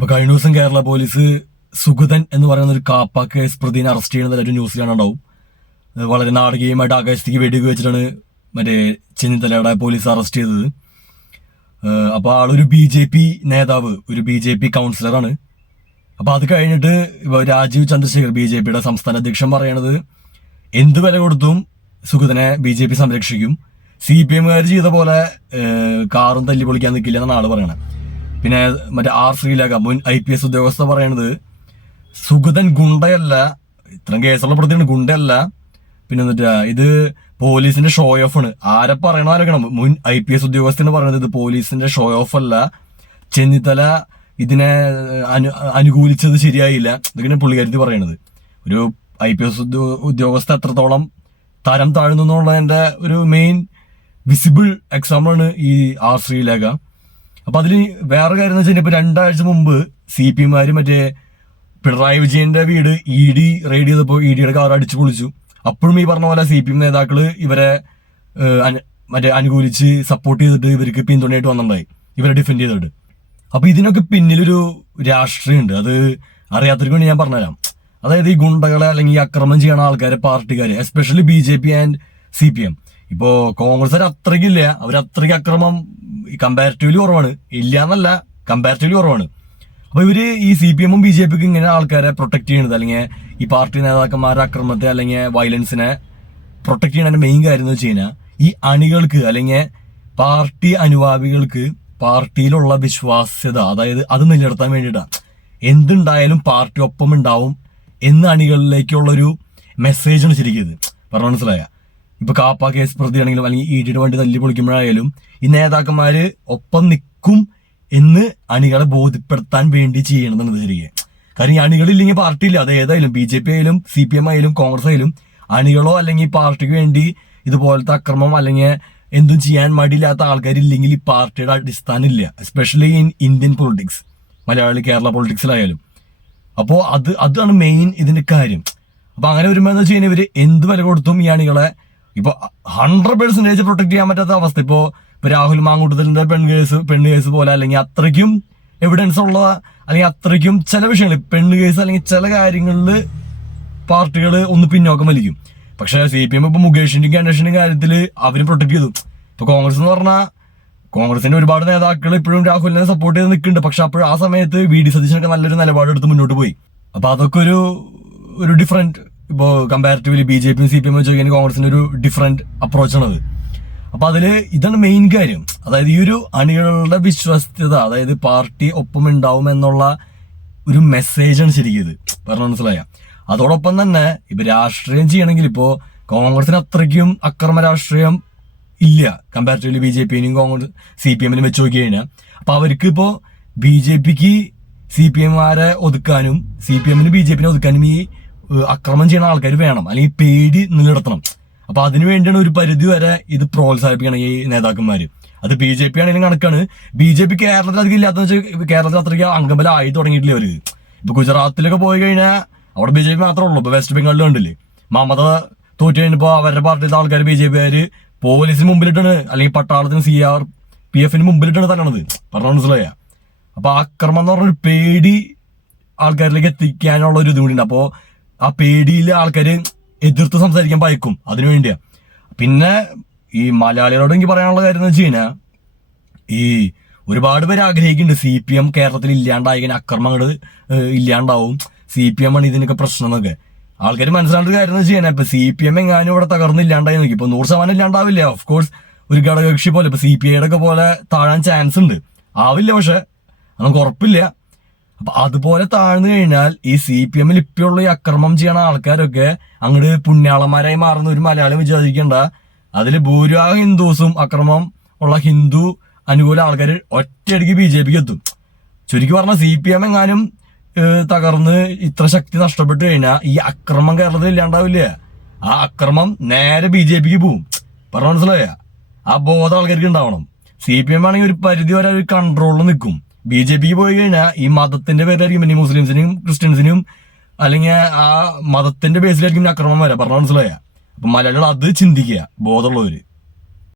അപ്പൊ കഴിഞ്ഞ ദിവസം കേരള പോലീസ് സുഗതൻ എന്ന് പറയുന്ന ഒരു കാപ്പ കേസ് പ്രതിനെ അറസ്റ്റ് ചെയ്യുന്ന ഒരു ന്യൂസ് കാണാണ്ടാവും. വളരെ നാടകീയമായിട്ട് ആകാശത്തേക്ക് വെടിവെച്ച് വെച്ചിട്ടാണ് മറ്റേ ചെന്നിത്തലയുടെ പോലീസ് അറസ്റ്റ് ചെയ്തത്. അപ്പൊ ആളൊരു BJP നേതാവ്, ഒരു BJP കൗൺസിലറാണ്. അപ്പൊ അത് കഴിഞ്ഞിട്ട് രാജീവ് ചന്ദ്രശേഖർ BJPയുടെ സംസ്ഥാന അധ്യക്ഷൻ പറയണത് എന്ത് വില കൊടുത്തും സുഗതനെ BJP സംരക്ഷിക്കും, CPM-കാർ ചെയ്ത പോലെ കാറും തല്ലി പൊളിക്കാൻ നിൽക്കില്ല എന്നാണ് ആള് പറയണത്. പിന്നെ മറ്റേ ശ്രീലേഖ മുൻ IPS ഉദ്യോഗസ്ഥ പറയണത് സുഗതൻ ഗുണ്ടയല്ല, ഇത്രയും കേസുള്ള പ്രതിയാണ്, ഗുണ്ടയല്ല. പിന്നെ എന്നിട്ട് ഇത് പോലീസിന്റെ ഷോ ഓഫ് ആണ്. ആരെ പറയണം, മുൻ IPS ഉദ്യോഗസ്ഥന് പറയുന്നത് ഇത് പോലീസിന്റെ ഷോ ഓഫ് അല്ല, ചെന്നിത്തല ഇതിനെ അനുകൂലിച്ചത് ശരിയായില്ല, ഇതൊക്കെ പുള്ളിക്കാരി പറയണത്. ഒരു IPS ഉദ്യോഗസ്ഥ എത്രത്തോളം തരം താഴ്ന്നു എന്നുള്ളതിന്റെ ഒരു മെയിൻ വിസിബിൾ എക്സാമ്പിൾ ആണ് ഈ ശ്രീലേഖ. അപ്പൊ അതില് വേറെ കാര്യം എന്ന് വെച്ചാൽ ഇപ്പൊ 2 ആഴ്ച മുമ്പ് CPM-മാര് മറ്റേ പിണറായി വിജയന്റെ വീട് ED റെയ്ഡ് ചെയ്തപ്പോ EDയുടെ കാർ അടിച്ചു പൊളിച്ചു. അപ്പോഴും ഈ പറഞ്ഞ പോലെ CPM നേതാക്കള് ഇവരെ മറ്റേ അനുകൂലിച്ച് സപ്പോർട്ട് ചെയ്തിട്ട് ഇവർക്ക് പിന്തുണയായിട്ട് വന്നിട്ടുണ്ടായി, ഇവരെ ഡിഫെൻഡ് ചെയ്തിട്ട്. അപ്പൊ ഇതിനൊക്കെ പിന്നിലൊരു രാഷ്ട്രീയമുണ്ട്. അത് അറിയാത്തവർക്ക് വേണ്ടി ഞാൻ പറഞ്ഞുതരാം. അതായത് ഈ ഗുണ്ടകളെ അല്ലെങ്കിൽ ഈ അക്രമം ചെയ്യണ ആൾക്കാരെ, പാർട്ടിക്കാര്, എസ്പെഷ്യലി BJP ആൻഡ് CPM. ഇപ്പോ കോൺഗ്രസ് അത്രയ്ക്കില്ല, അവരത്രയ്ക്ക് അക്രമം കമ്പാരിറ്റീവ്ലി കുറവാണ്, ഇല്ല എന്നല്ല, കമ്പാരിറ്റീവ്ലി കുറവാണ്. അപ്പൊ ഇവര് ഈ CPM-ഉം BJP-ക്കും ഇങ്ങനെ ആൾക്കാരെ പ്രൊട്ടക്ട് ചെയ്യണത്, അല്ലെങ്കിൽ ഈ പാർട്ടി നേതാക്കന്മാരുടെ അക്രമത്തെ അല്ലെങ്കിൽ വയലൻസിനെ പ്രൊട്ടക്ട് ചെയ്യണതിന്റെ മെയിൻ കാര്യം എന്ന് വെച്ച് കഴിഞ്ഞാൽ ഈ അണികൾക്ക് അല്ലെങ്കിൽ പാർട്ടി അനുഭാവികൾക്ക് പാർട്ടിയിലുള്ള വിശ്വാസ്യത, അതായത് അത് നിലനിർത്താൻ വേണ്ടിയിട്ടാണ്. എന്തുണ്ടായാലും പാർട്ടി ഒപ്പം ഉണ്ടാവും എന്ന് അണികളിലേക്കുള്ളൊരു മെസ്സേജാണ് ശരിക്കും ഇത്. പറഞ്ഞ മനസ്സിലായ? ഇപ്പൊ കാപ്പ കേസ് പ്രതിയാണെങ്കിലും അല്ലെങ്കിൽ EDയുടെ വണ്ടി തല്ലി പൊളിക്കുമ്പോഴായാലും ഈ നേതാക്കന്മാര് ഒപ്പം നിൽക്കും എന്ന് അണികളെ ബോധ്യപ്പെടുത്താൻ വേണ്ടി ചെയ്യണമെന്നാണ് ശരിക്കും. കാരണം ഈ അണികളില്ലെങ്കിൽ പാർട്ടി ഇല്ല. അത് ഏതായാലും BJP ആയാലും CPM ആയാലും കോൺഗ്രസ് ആയാലും അണികളോ അല്ലെങ്കിൽ പാർട്ടിക്ക് വേണ്ടി ഇതുപോലത്തെ അക്രമം അല്ലെങ്കിൽ എന്തും ചെയ്യാൻ മടിയില്ലാത്ത ആൾക്കാരില്ലെങ്കിൽ ഈ പാർട്ടിയുടെ അടിസ്ഥാനം ഇല്ല, especially in Indian politics, Malayali Kerala പൊളിറ്റിക്സിലായാലും. അപ്പോ അതാണ് മെയിൻ ഇതിന്റെ കാര്യം. അപ്പൊ അങ്ങനെ വരുമ്പോ എന്താ വെച്ച് കഴിഞ്ഞാൽ ഇവര് എന്ത് വില കൊടുത്തും ഈ അണികളെ ഇപ്പൊ 100% പ്രൊട്ടക്ട് ചെയ്യാൻ പറ്റാത്ത അവസ്ഥ. ഇപ്പൊ രാഹുൽ മാങ്കൂട്ടത്തിന്റെ പെണ്ണ് കേസ് പോലെ, അല്ലെങ്കിൽ അത്രയ്ക്കും എവിഡൻസ് ഉള്ള, അല്ലെങ്കിൽ അത്രയ്ക്കും ചില വിഷയങ്ങൾ പെണ്ണ് കേസ് അല്ലെങ്കിൽ ചില കാര്യങ്ങളിൽ പാർട്ടികൾ ഒന്ന് പിന്നോക്കം വലിക്കും. പക്ഷെ CPM ഇപ്പൊ മുകേഷിന്റെയും ഗണേഷിന്റെയും കാര്യത്തിൽ അവരും പ്രൊട്ടക്ട് ചെയ്തു. ഇപ്പൊ കോൺഗ്രസ് എന്ന് പറഞ്ഞാൽ കോൺഗ്രസിന്റെ ഒരുപാട് നേതാക്കൾ ഇപ്പോഴും രാഹുലിനെ സപ്പോർട്ട് ചെയ്ത് നിൽക്കുന്നുണ്ട്. പക്ഷെ അപ്പോൾ ആ സമയത്ത് VD സതീശനൊക്കെ നല്ലൊരു നിലപാടെടുത്ത് മുന്നോട്ട് പോയി. അപ്പൊ അതൊക്കെ ഒരു ഡിഫറെന്റ്, ഇപ്പോ കമ്പാരിറ്റീവ്ലി BJP-യും CPM വെച്ച് കോൺഗ്രസിന്റെ ഒരു ഡിഫറെന്റ് അപ്രോച്ചാണത്. അപ്പൊ അതില് ഇതാണ് മെയിൻ കാര്യം. അതായത് ഈ ഒരു അണികളുടെ വിശ്വസ്തത, അതായത് പാർട്ടി ഒപ്പം ഉണ്ടാവും എന്നുള്ള ഒരു മെസ്സേജാണ് ശരിക്കും ഇത്. പറഞ്ഞ മനസ്സിലായ? അതോടൊപ്പം തന്നെ ഇപ്പൊ രാഷ്ട്രീയം ചെയ്യണമെങ്കിൽ ഇപ്പോ കോൺഗ്രസിന് അത്രയ്ക്കും അക്രമ രാഷ്ട്രീയം ഇല്ല കമ്പാരിറ്റീവ്ലി BJP-നും കോൺഗ്രസ് CPM-നും വെച്ച് നോക്കി കഴിഞ്ഞാൽ. അപ്പൊ അവർക്ക് ഇപ്പോ BJP-ക്ക് CPM-മാരെ ഒതുക്കാനും CPM-ന് BJP-നെ ഒതുക്കാനും ഈ അക്രമം ചെയ്യുന്ന ആൾക്കാർ വേണം, അല്ലെങ്കിൽ പേടി നിലനിർത്തണം. അപ്പൊ അതിനു വേണ്ടിയാണ് ഒരു പരിധി വരെ ഇത് പ്രോത്സാഹിപ്പിക്കണം ഈ നേതാക്കന്മാര്. അത് BJP ആണെങ്കിലും കണക്കാണ്. BJP കേരളത്തിൽ അധികം ഇല്ലാത്ത വെച്ചാൽ കേരളത്തിൽ അത്രയ്ക്ക് അംഗബലം ആയി തുടങ്ങിയിട്ടില്ല അവര്. ഇപ്പൊ ഗുജറാത്തിലൊക്കെ പോയി കഴിഞ്ഞാൽ അവിടെ BJP മാത്രമേ ഉള്ളൂ. ഇപ്പൊ വെസ്റ്റ് ബംഗാളിൽ കണ്ടില്ലേ, മമത തോറ്റു കഴിഞ്ഞപ്പോ അവരുടെ പാർട്ടിയിലത്തെ ആൾക്കാർ BJP-കാര് പോലീസിന് മുമ്പിലിട്ടാണ്, അല്ലെങ്കിൽ പട്ടാളത്തിന് CRPF-ന് മുമ്പിലിട്ടാണ് തരണത്. പറഞ്ഞ മനസ്സിലായ? അപ്പൊ അക്രമം എന്ന് പറഞ്ഞൊരു പേടി ആൾക്കാരിലേക്ക് എത്തിക്കാനുള്ള ഒരു ഇത് കൂടിയുണ്ട്. അപ്പോ ആ പേടിയിൽ ആൾക്കാര് എതിർത്ത് സംസാരിക്കാൻ ഭയക്കും, അതിനു വേണ്ടിയാ. പിന്നെ ഈ മലയാളികളോട് എനിക്ക് പറയാനുള്ള കാര്യം എന്ന് വെച്ച് കഴിഞ്ഞാൽ ഈ ഒരുപാട് പേര് ആഗ്രഹിക്കുന്നുണ്ട് CPM കേരളത്തിൽ ഇല്ലാണ്ടായി കഴിഞ്ഞാൽ അക്രമങ്ങൾ ഇല്ലാണ്ടാവും, CPM ആണ് ഇതിനൊക്കെ പ്രശ്നം എന്നൊക്കെ. ആൾക്കാർ മനസ്സിലാക്കേണ്ട കാര്യം എന്ന് വെച്ച് കഴിഞ്ഞാൽ ഇപ്പൊ CPM എങ്ങാനും ഇവിടെ തകർന്നില്ലാണ്ടായി നോക്കി ഇപ്പൊ 100% ഇല്ലാണ്ടാവില്ല. ഓഫ് കോഴ്സ് ഒരു ഘടകകക്ഷി പോലെ ഇപ്പൊ CPI-യുടെ ഒക്കെ പോലെ താഴാൻ ചാൻസ് ഉണ്ട്, ആവില്ല, പക്ഷെ നമുക്ക് ഉറപ്പില്ല. അപ്പൊ അതുപോലെ താഴ്ന്നു കഴിഞ്ഞാൽ ഈ CPM-ൽ ഇപ്പോഴുള്ള ഈ അക്രമം ചെയ്യണ ആൾക്കാരൊക്കെ അങ്ങോട്ട് പുണ്യാളന്മാരായി മാറുന്ന ഒരു മലയാളം വിചാരിക്കണ്ട. അതിൽ ഭൂരിഭാഗം ഹിന്ദുസും അക്രമം ഉള്ള ഹിന്ദു അനുകൂല ആൾക്കാർ ഒറ്റയടിക്ക് BJP-ക്ക് എത്തും. ചുരുക്കി പറഞ്ഞാൽ CPM എങ്ങാനും തകർന്ന് ഇത്ര ശക്തി നഷ്ടപ്പെട്ടു കഴിഞ്ഞാൽ ഈ അക്രമം കേരളത്തിൽ ഇല്ലാണ്ടാവില്ല. ആ അക്രമം നേരെ BJP-ക്ക് പോവും. പറഞ്ഞ മനസ്സിലായ? ആ ബോധം ആൾക്കാർക്ക് ഉണ്ടാവണം. CPM ആണെങ്കിൽ ഒരു പരിധി വരെ ഒരു കൺട്രോളിൽ നിൽക്കും. BJP-ക്ക് പോയി കഴിഞ്ഞാൽ ഈ മതത്തിന്റെ പേരിലായിരിക്കും പിന്നെ മുസ്ലിംസിനും ക്രിസ്ത്യൻസിനും അല്ലെങ്കിൽ ആ മതത്തിന്റെ ബേസിലായിരിക്കും അക്രമം വരാം. പറഞ്ഞ മനസ്സിലായ? അപ്പൊ മലയാളികൾ അത് ചിന്തിക്കുക, ബോധമുള്ളവര്.